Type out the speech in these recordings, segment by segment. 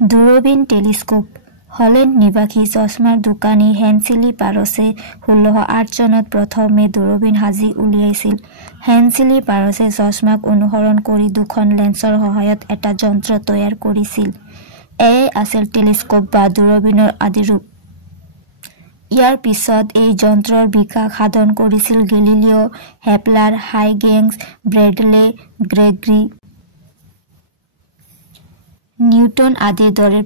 দূৰবীন telescope Holland নিবাসী চশমাৰ দোকানী হেনচিলি পাৰছে 1608 চনত প্ৰথমে দূৰবীন সাজি উলিয়াইছিল। হেনচিলি পাৰছে চশমাক অনুসৰণ কৰি দুখন লেন্সৰ সহায়ত এটা যন্ত্ৰ তৈয়াৰ কৰিছিল। এয়ে আছিল টেলিস্কোপ বা দূৰবীনৰ আদিৰূপ। ইয়াৰ পিছত এই যন্ত্ৰৰ বিকাশ সাধন কৰিছিল গেলিলিও, হেপলাৰ, হাইগেন্স, ব্ৰেডলে, গ্ৰেগৰী, নিউটন আদিৰ দৰে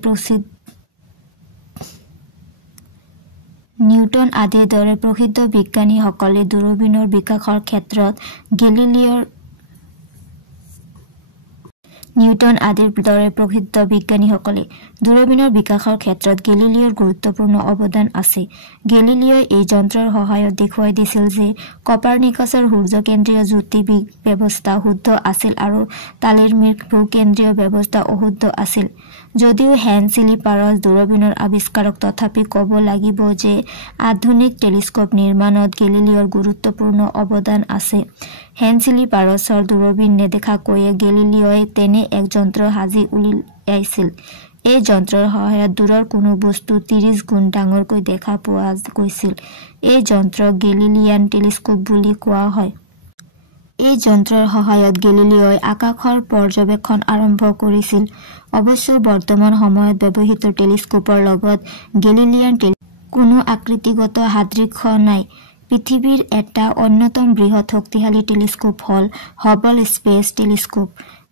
প্ৰসিদ্ধ বিজ্ঞানীসকলে দূৰবীনৰ বিকাশৰ ক্ষেত্ৰত গেলিলিওৰ গুৰুত্বপূৰ্ণ অৱদান আছে। গেলিলিওই এই যন্ত্ৰৰ সহায়ত দেখুৱাই দিছিল যে কপাৰ্নিকাছৰ সূৰ্যকেন্দ্ৰীয় জ্যোতি ব্যৱস্থা শুদ্ধ আছিল আৰু টালেমিৰ ভূকেন্দ্ৰীয় ব্যৱস্থা অশুদ্ধ আছিল। যদিও হেনচিলি পাৰছ দূৰবীনৰ আৱিষ্কাৰক, তথাপি ক'ব লাগিব যে আধুনিক টেলিস্কোপ নিৰ্মাণত গেলিলিওৰ গুৰুত্বপূৰ্ণ অৱদান আছে। হেনচিলি পাৰছৰ দূৰবীন নেদেখাকৈয়ে গেলিলিওই তেনে এক যন্ত্ৰ সাজি উলিয়াইছিল। এই যন্ত্ৰৰ সহায়ত দূৰৰ কোনো বস্তু 30 গুণ ডাঙৰকৈ দেখা পোৱা গৈছিল। এই যন্ত্ৰক গেলিলিয়ান টেলিস্কোপ বুলি কোৱা হয়। এই যন্ত্ৰৰ সহায়ত গেলিলিওই আকাশৰ পৰ্যবেক্ষণ আৰম্ভ কৰিছিল। অৱশ্য বৰ্তমান সময়ত ব্যৱহৃত টেলিস্কোপৰ লগত গেলিলিয়ান কোনো আকৃতিগত সাদৃশ্য নাই। পৃথিৱীৰ এটা অন্যতম বৃহৎ শক্তিশালী টেলিস্কোপ হ'ল হাবল স্পেচ টেলিস্কোপ।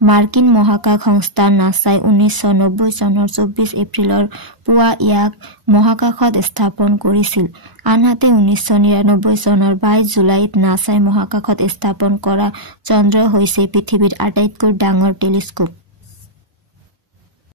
মাৰ্কিন মহাকাশ সংস্থা নাছাই 1990 চনৰ 24 এপ্ৰিলৰ পুৱা ইয়াক মহাকাশত স্থাপন কৰিছিল। আনহাতে 1999 চনৰ 22 জুলাইত নাছাই মহাকাশত স্থাপন কৰা চন্দ্ৰ হৈছে পৃথিৱীৰ আটাইতকৈ ডাঙৰ টেলিস্কোপ।